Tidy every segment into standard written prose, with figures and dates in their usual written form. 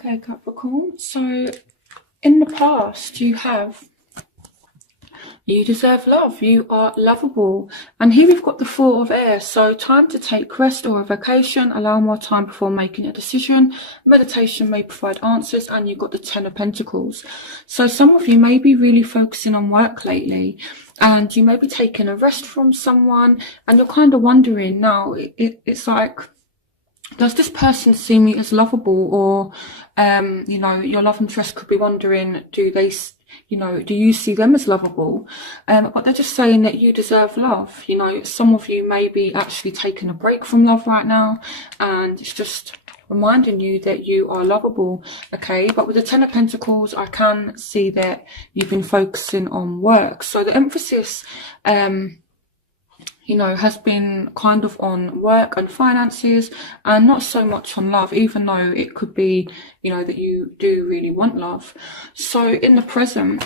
Okay, Capricorn. So in the past, you deserve love. You are lovable. And here we've got the Four of Air. So time to take rest or a vacation. Allow more time before making a decision. Meditation may provide answers. And you've got the Ten of Pentacles. So some of you may be really focusing on work lately. And you may be taking a rest from someone. And you're kind of wondering now, it's like, does this person see me as lovable? Or, your love interest could be wondering, do you see them as lovable? But they're just saying that you deserve love. Some of you may be actually taking a break from love right now, and it's just reminding you that you are lovable. Okay, but with the Ten of Pentacles, I can see that you've been focusing on work. So the emphasis, has been kind of on work and finances, and not so much on love, even though it could be, that you do really want love. So in the present,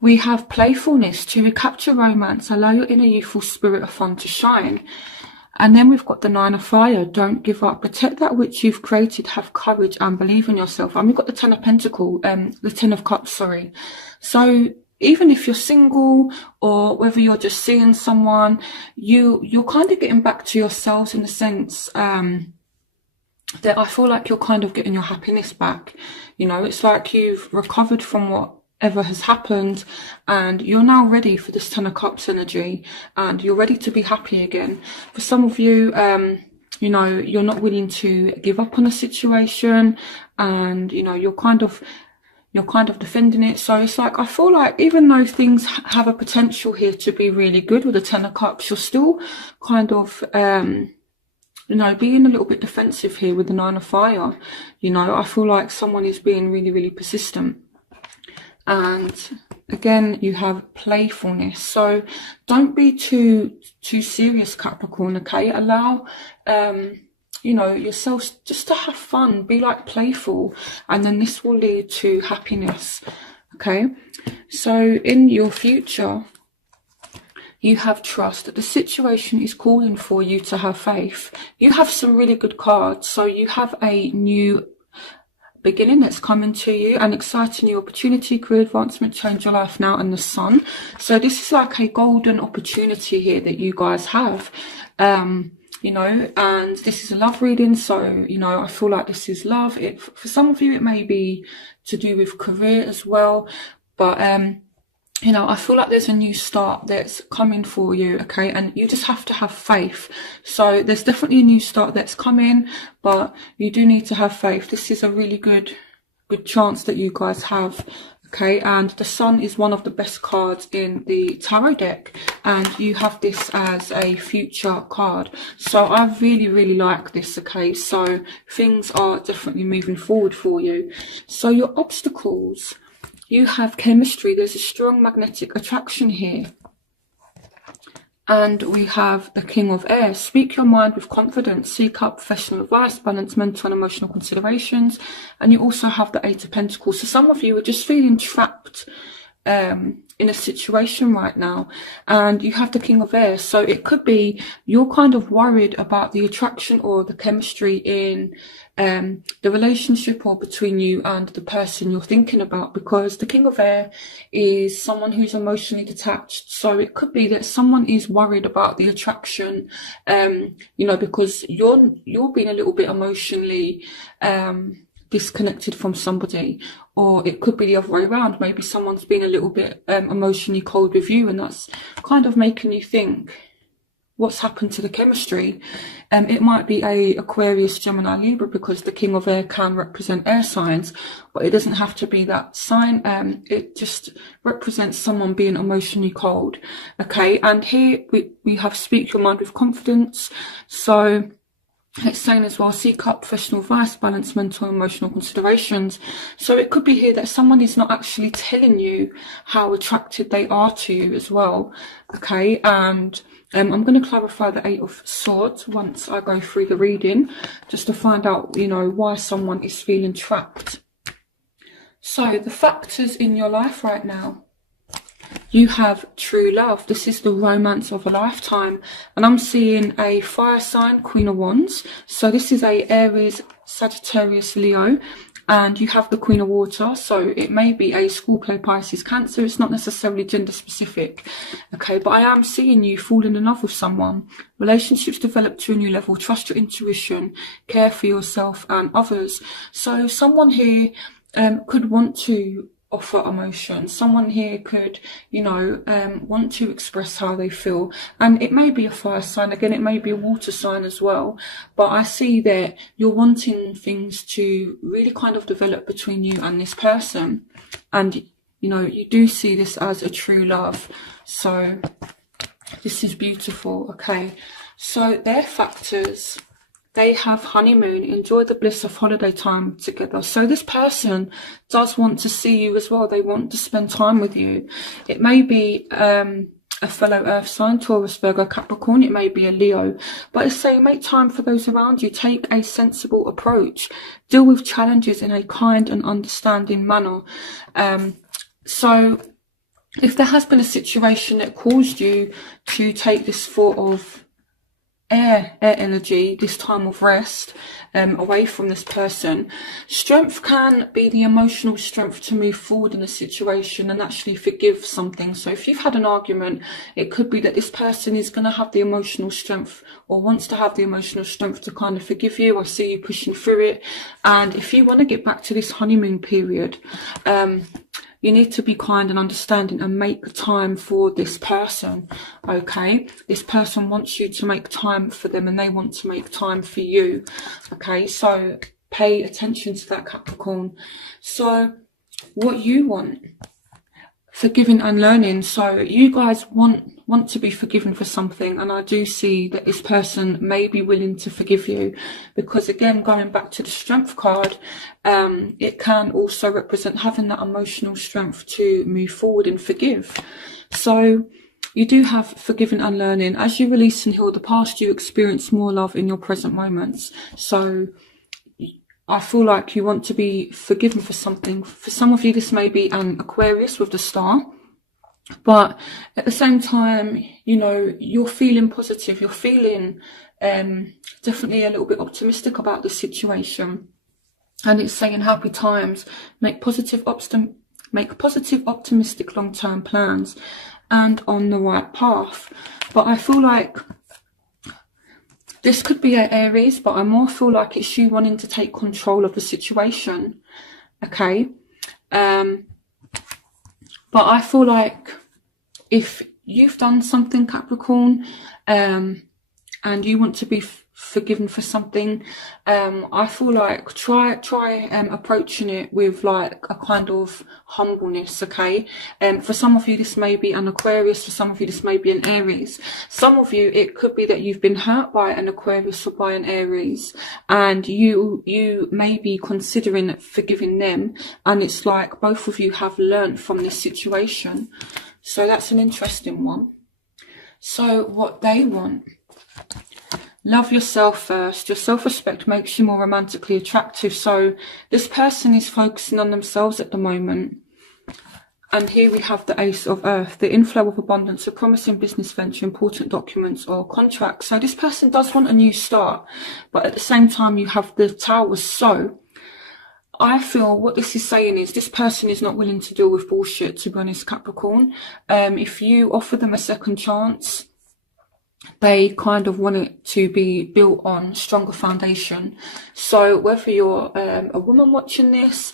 we have playfulness to recapture romance, allow your inner youthful spirit of fun to shine. And then we've got the Nine of Fire, don't give up, protect that which you've created, have courage and believe in yourself. And we've got the Ten of Pentacles, the Ten of Cups, sorry. So even if you're single, or whether you're just seeing someone, you're kind of getting back to yourselves, in the sense that I feel like you're kind of getting your happiness back. It's like you've recovered from whatever has happened, and you're now ready for this Ten of Cups energy, and you're ready to be happy again. For some of you, you're not willing to give up on a situation, and you're kind of defending it. So it's like, I feel like even though things have a potential here to be really good with the Ten of Cups, you're still kind of, being a little bit defensive here with the Nine of Fire. I feel like someone is being really, really persistent. And again, you have playfulness. So don't be too serious, Capricorn, okay? Allow, yourselves just to have fun, be like playful, and then this will lead to happiness. Okay, so in your future, you have trust that the situation is calling for you to have faith. You have some really good cards. So you have a new beginning that's coming to you, an exciting new opportunity, career advancement, change your life now, and the Sun. So this is like a golden opportunity here that you guys have. And this is a love reading, so I feel like this is love. For some of you, it may be to do with career as well, but I feel like there's a new start that's coming for you, okay? And you just have to have faith. So there's definitely a new start that's coming, but you do need to have faith. This is a really good chance that you guys have. Okay, and the Sun is one of the best cards in the tarot deck, and you have this as a future card. So I really, really like this, okay? So things are definitely moving forward for you. So your obstacles, you have chemistry. There's a strong magnetic attraction here. And we have the King of Air. Speak your mind with confidence. Seek out professional advice. Balance mental and emotional considerations. And you also have the Eight of Pentacles. So some of you are just feeling trapped in a situation right now. And you have the King of Air. So it could be you're kind of worried about the attraction or the chemistry in the relationship or between you and the person you're thinking about, because the King of Air is someone who's emotionally detached. So it could be that someone is worried about the attraction, because you're being a little bit emotionally disconnected from somebody, or it could be the other way around. Maybe someone's been a little bit emotionally cold with you, and that's kind of making you think, what's happened to the chemistry? It might be a Aquarius, Gemini, Libra, because the King of Air can represent air signs, but it doesn't have to be that sign. It just represents someone being emotionally cold. Okay, and here we have speak your mind with confidence. So it's saying as well, seek out professional advice, balance mental and emotional considerations. So it could be here that someone is not actually telling you how attracted they are to you as well. Okay, and I'm going to clarify the Eight of Swords once I go through the reading, just to find out, why someone is feeling trapped. So the factors in your life right now. you have true love. This is the romance of a lifetime. And I'm seeing a fire sign, Queen of Wands. So this is a Aries, Sagittarius, Leo. And you have the Queen of Water, so it may be a Scorpio, Pisces, Cancer. It's not necessarily gender specific, okay? But I am seeing you falling in love with someone. Relationships develop to a new level. Trust your intuition. Care for yourself and others. So someone here could want to offer emotion. Someone here could, you know, want to express how they feel. And it may be a fire sign. Again, it may be a water sign as well. But I see that you're wanting things to really kind of develop between you and this person. And, you know, you do see this as a true love. So this is beautiful. Okay. So their factors. They have honeymoon, enjoy the bliss of holiday time together. So this person does want to see you as well. They want to spend time with you. It may be a fellow earth sign, Taurus, Virgo, Capricorn. It may be a Leo. But it's saying make time for those around you. Take a sensible approach. Deal with challenges in a kind and understanding manner. So if there has been a situation that caused you to take this sort of air energy, this time of rest, away from this person, strength can be the emotional strength to move forward in a situation and actually forgive something. So if you've had an argument, it could be that this person is going to have the emotional strength or wants to have the emotional strength to kind of forgive you. I see you pushing through it. And if you want to get back to this honeymoon period, you need to be kind and understanding and make time for this person, okay? This person wants you to make time for them and they want to make time for you, okay? So pay attention to that, Capricorn. So what you want, forgiving and learning. So you guys want to be forgiven for something, and I do see that this person may be willing to forgive you, because again, going back to the strength card, it can also represent having that emotional strength to move forward and forgive. So you do have forgiving and learning. As you release and heal the past, you experience more love in your present moments. So I feel like you want to be forgiven for something. For some of you, this may be an Aquarius with the star. But at the same time, you know, you're feeling positive. You're feeling definitely a little bit optimistic about the situation. And it's saying happy times. Make positive, optimistic long-term plans and on the right path. But I feel like this could be an Aries, but I more feel like it's you wanting to take control of the situation, okay? But I feel like if you've done something, Capricorn, and you want to be forgiven for something, I feel like try approaching it with like a kind of humbleness, okay? For some of you, this may be an Aquarius. For some of you, this may be an Aries. Some of you, it could be that you've been hurt by an Aquarius or by an Aries, and you may be considering forgiving them, and it's like both of you have learned from this situation. So that's an interesting one. So what they want. Love yourself first. Your self-respect makes you more romantically attractive. So this person is focusing on themselves at the moment. And here we have the Ace of Earth, the inflow of abundance, a promising business venture, important documents or contracts. So this person does want a new start, but at the same time you have the Tower. So I feel what this is saying is this person is not willing to deal with bullshit, to be honest, Capricorn. If you offer them a second chance, they kind of want it to be built on stronger foundation. So whether you're a woman watching this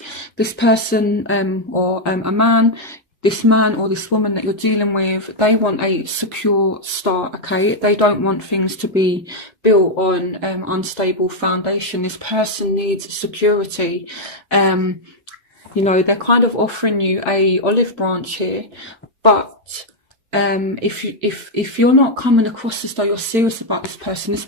person, or a man, this man or this woman that you're dealing with, they want a secure start, okay? They don't want things to be built on unstable foundation. This person needs security. You know, they're kind of offering you a olive branch here, but if you're not coming across as though you're serious about this person is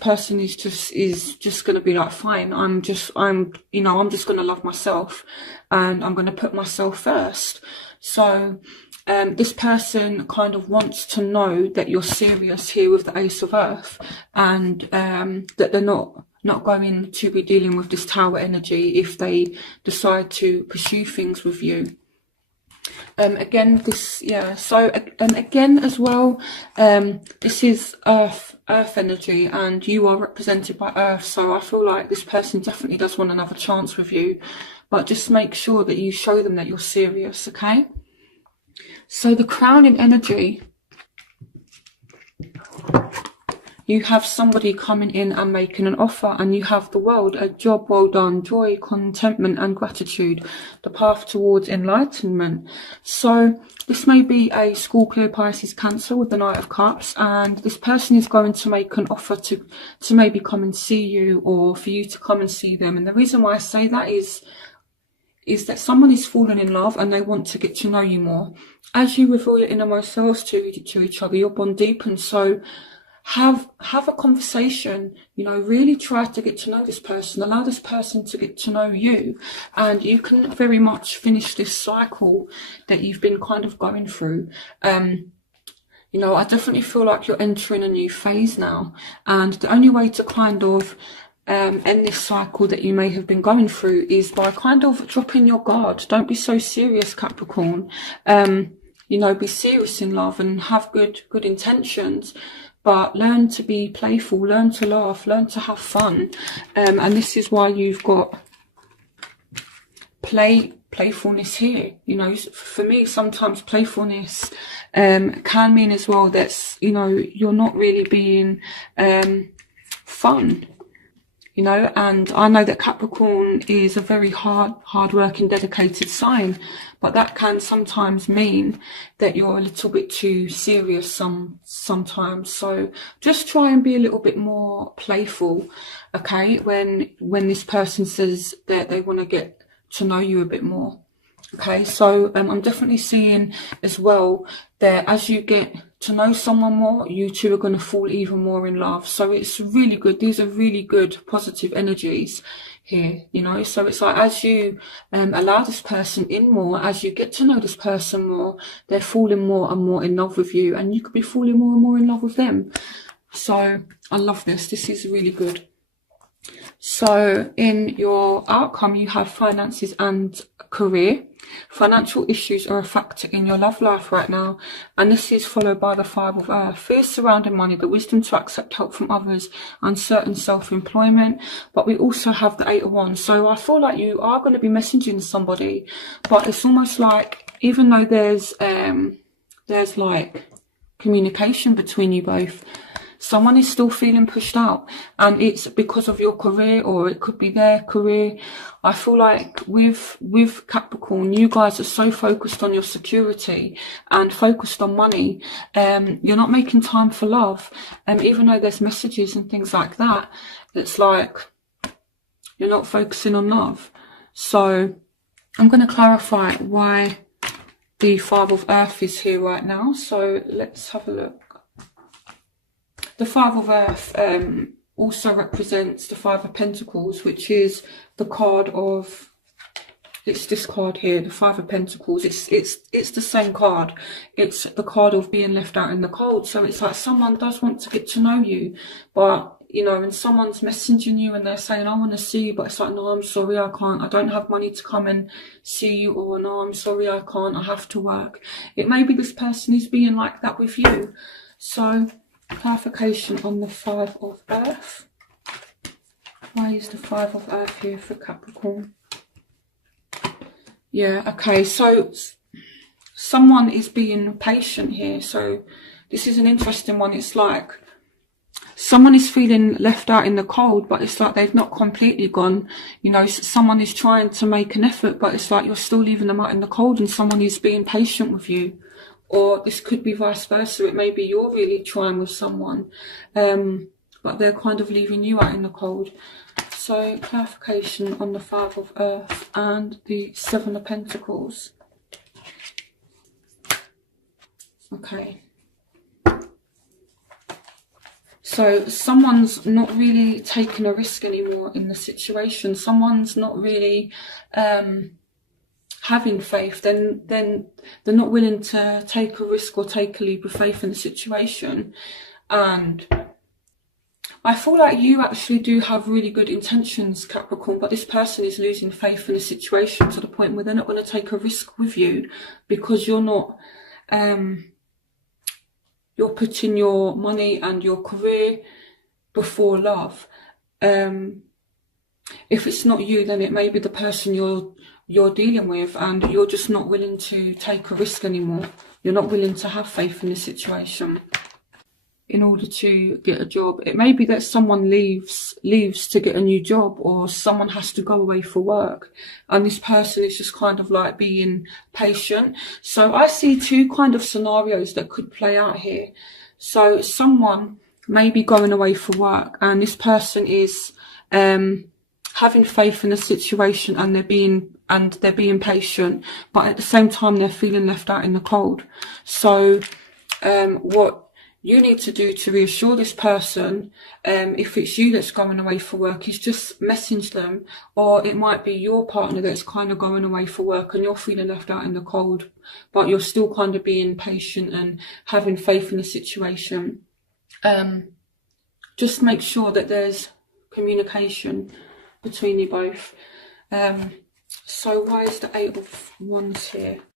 just going to be like, fine, I'm just going to love myself and I'm going to put myself first. So this person kind of wants to know that you're serious here with the Ace of Earth, and that they're not going to be dealing with this Tower energy if they decide to pursue things with you. Again, this, yeah, so, and again as well, this is earth energy, and you are represented by earth, so I feel like this person definitely does want another chance with you, but just make sure that you show them that you're serious, okay? So the crowning energy, you have somebody coming in and making an offer, and you have the world, a job well done, joy, contentment and gratitude, the path towards enlightenment. So this may be a Scorpio, Pisces, Cancer with the Knight of Cups, and this person is going to make an offer to maybe come and see you, or for you to come and see them. And the reason why I say that is that someone is falling in love and they want to get to know you more. As you reveal your innermost selves to each other, your bond deepens. So have a conversation, you know, really try to get to know this person, allow this person to get to know you, and you can very much finish this cycle that you've been kind of going through. You know, I definitely feel like you're entering a new phase now, and the only way to kind of end this cycle that you may have been going through is by kind of dropping your guard. Don't be so serious, Capricorn. You know, be serious in love and have good intentions, but learn to be playful, learn to laugh, learn to have fun. And this is why you've got playfulness here. You know, for me, sometimes playfulness can mean as well that, you know, you're not really being fun. You know, and I know that Capricorn is a very hard-working, dedicated sign, but that can sometimes mean that you're a little bit too serious sometimes. So just try and be a little bit more playful, okay, when this person says that they want to get to know you a bit more. Okay, so I'm definitely seeing as well that as you get to know someone more, you two are going to fall even more in love. So it's really good. These are really good positive energies here, you know. So it's like as you allow this person in more, as you get to know this person more, they're falling more and more in love with you, and you could be falling more and more in love with them. So I love this. This is really good. So in your outcome, you have finances and career. Financial issues are a factor in your love life right now, and this is followed by the Five of Earth. Fears surrounding money, the wisdom to accept help from others, uncertain self-employment. But we also have the Eight of Wands. So I feel like you are going to be messaging somebody, but it's almost like, even though there's like communication between you both, someone is still feeling pushed out, and it's because of your career, or it could be their career. I feel like with Capricorn, you guys are so focused on your security and focused on money. You're not making time for love. Even though there's messages and things like that, it's like you're not focusing on love. So I'm going to clarify why the Five of Earth is here right now. So let's have a look. The Five of Earth also represents the Five of Pentacles, which is the card of, it's this card here, the Five of Pentacles. It's the same card. It's the card of being left out in the cold. So it's like someone does want to get to know you, but, you know, and someone's messaging you and they're saying, I want to see you, but it's like, no, I'm sorry, I can't. I don't have money to come and see you, or no, I'm sorry, I can't. I have to work. It may be this person is being like that with you. So clarification on the Five of Earth. Why is the Five of Earth here for Capricorn? Yeah, okay, so someone is being patient here. So this is an interesting one. It's like someone is feeling left out in the cold, but it's like they've not completely gone. You know, someone is trying to make an effort, but it's like you're still leaving them out in the cold, and someone is being patient with you. Or this could be vice versa. It may be you're really trying with someone, but they're kind of leaving you out in the cold. So clarification on the Five of Earth and the Seven of Pentacles. Okay. So someone's not really taking a risk anymore in the situation. Someone's not really having faith. Then they're not willing to take a risk or take a leap of faith in the situation. And I feel like you actually do have really good intentions, Capricorn, but this person is losing faith in the situation to the point where they're not going to take a risk with you because you're not, you're putting your money and your career before love. If it's not you, then it may be the person you're dealing with, and you're just not willing to take a risk anymore. You're not willing to have faith in the situation in order to get a job. It may be that someone leaves to get a new job, or someone has to go away for work, and this person is just kind of like being patient. So I see two kind of scenarios that could play out here. So someone may be going away for work, and this person is having faith in the situation, and they're being patient, but at the same time they're feeling left out in the cold. So what you need to do to reassure this person, if it's you that's going away for work, is just message them. Or it might be your partner that's kind of going away for work and you're feeling left out in the cold, but you're still kind of being patient and having faith in the situation. Just make sure that there's communication between you both. So why is the 8 of Wands here?